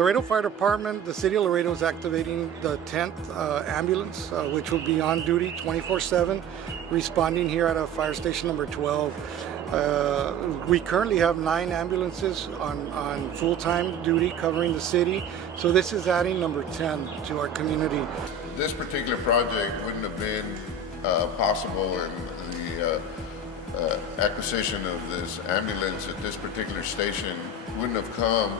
Laredo Fire Department, the city of Laredo is activating the 10th ambulance, which will be on duty 24/7, responding here at fire station number 12. We currently have 9 ambulances on full-time duty covering the city, so this is adding number 10 to our community. This particular project wouldn't have been possible, and the acquisition of this ambulance at this particular station wouldn't have come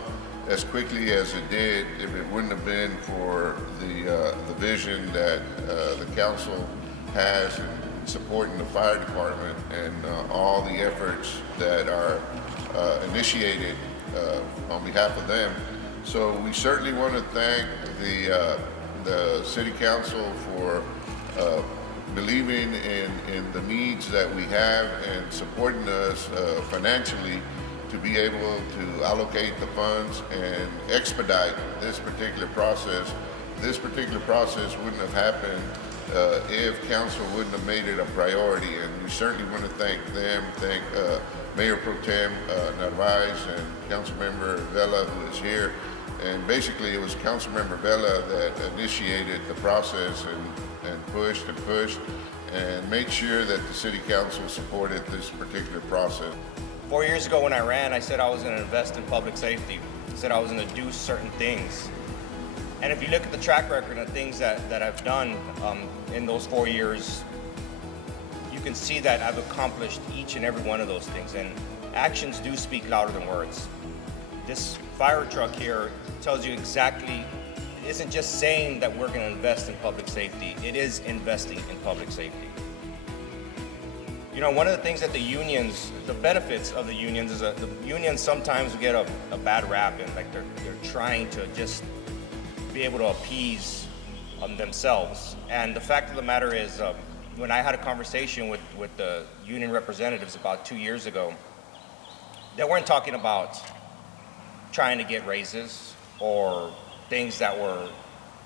as quickly as it did if it wouldn't have been for the vision that the council has in supporting the fire department and all the efforts that are initiated on behalf of them. So we certainly want to thank the city council for believing in the needs that we have and supporting us financially to be able to allocate the funds and expedite this particular process. This particular process wouldn't have happened if council wouldn't have made it a priority, and we certainly want to thank them, thank Mayor Pro Tem Narvaez and Councilmember Vela, who is here. And basically it was Councilmember Vela that initiated the process and pushed and made sure that the city council supported this particular process. 4 years ago when I ran, I said I was going to invest in public safety. I said I was going to do certain things. And if you look at the track record of things that I've done in those 4 years, you can see that I've accomplished each and every one of those things. And actions do speak louder than words. This fire truck here tells you exactly, it isn't just saying that we're going to invest in public safety, it is investing in public safety. You know, one of the things that the unions, the benefits of the unions is that the unions sometimes get a bad rap, and like they're trying to just be able to appease themselves. And the fact of the matter is, when I had a conversation with the union representatives about 2 years ago, they weren't talking about trying to get raises or things that were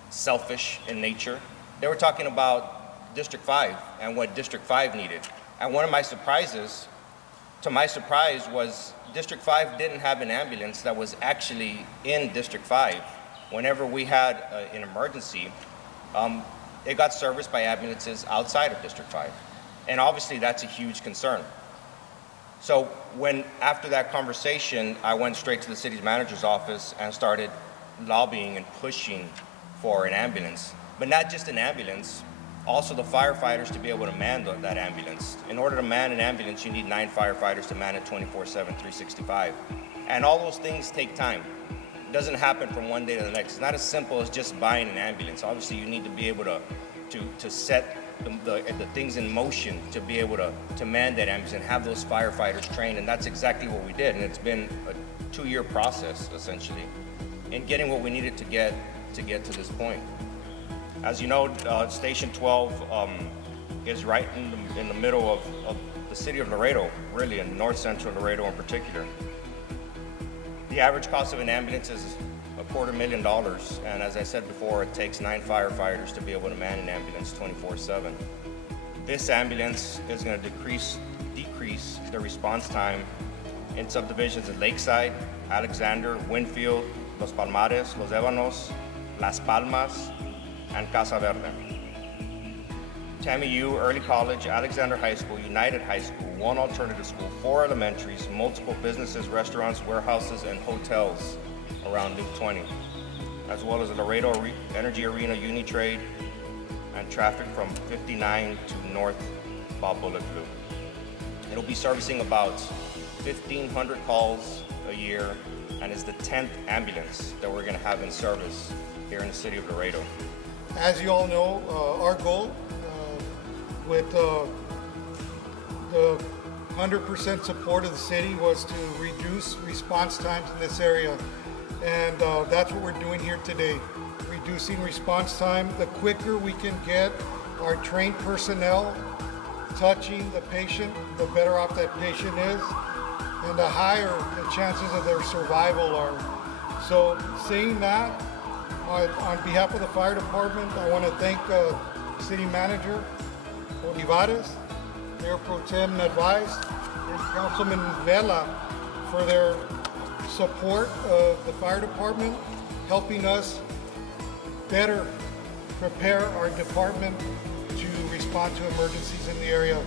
selfish in nature. They were talking about District 5 and what District 5 needed. And one of my surprises, to my surprise, was District 5 didn't have an ambulance that was actually in District 5. Whenever we had an emergency, it got serviced by ambulances outside of District 5. And obviously that's a huge concern. So after that conversation, I went straight to the city's manager's office and started lobbying and pushing for an ambulance. But not just an ambulance, also the firefighters to be able to man that ambulance. In order to man an ambulance, you need 9 firefighters to man it 24/7, 365. And all those things take time. It doesn't happen from one day to the next. It's not as simple as just buying an ambulance. Obviously, you need to be able to set the things in motion to be able to man that ambulance and have those firefighters trained, and that's exactly what we did. And it's been a 2-year process, essentially, in getting what we needed to get to this point. As you know, Station 12 is right in the middle of the city of Laredo, really, in north central Laredo in particular. The average cost of an ambulance is $250,000, and as I said before, it takes 9 firefighters to be able to man an ambulance 24/7. This ambulance is going to decrease the response time in subdivisions in Lakeside, Alexander, Winfield, Los Palmares, Los Ébanos, Las Palmas, and Casa Verde. Tammy U, Early College, Alexander High School, United High School, 1 alternative school, 4 elementaries, multiple businesses, restaurants, warehouses, and hotels around Loop 20, as well as the Laredo Energy Arena, Unitrade, and traffic from 59 to North Bob Bullock Loop. It'll be servicing about 1,500 calls a year, and is the 10th ambulance that we're going to have in service here in the city of Laredo. As you all know, our goal with the 100% support of the city was to reduce response times in this area. And that's what we're doing here today, reducing response time. The quicker we can get our trained personnel touching the patient, the better off that patient is, and the higher the chances of their survival are. So saying that, on behalf of the fire department, I want to thank City Manager Olivares, Mayor Pro Tem Narvaez, and Councilman Vela for their support of the fire department helping us better prepare our department to respond to emergencies in the area.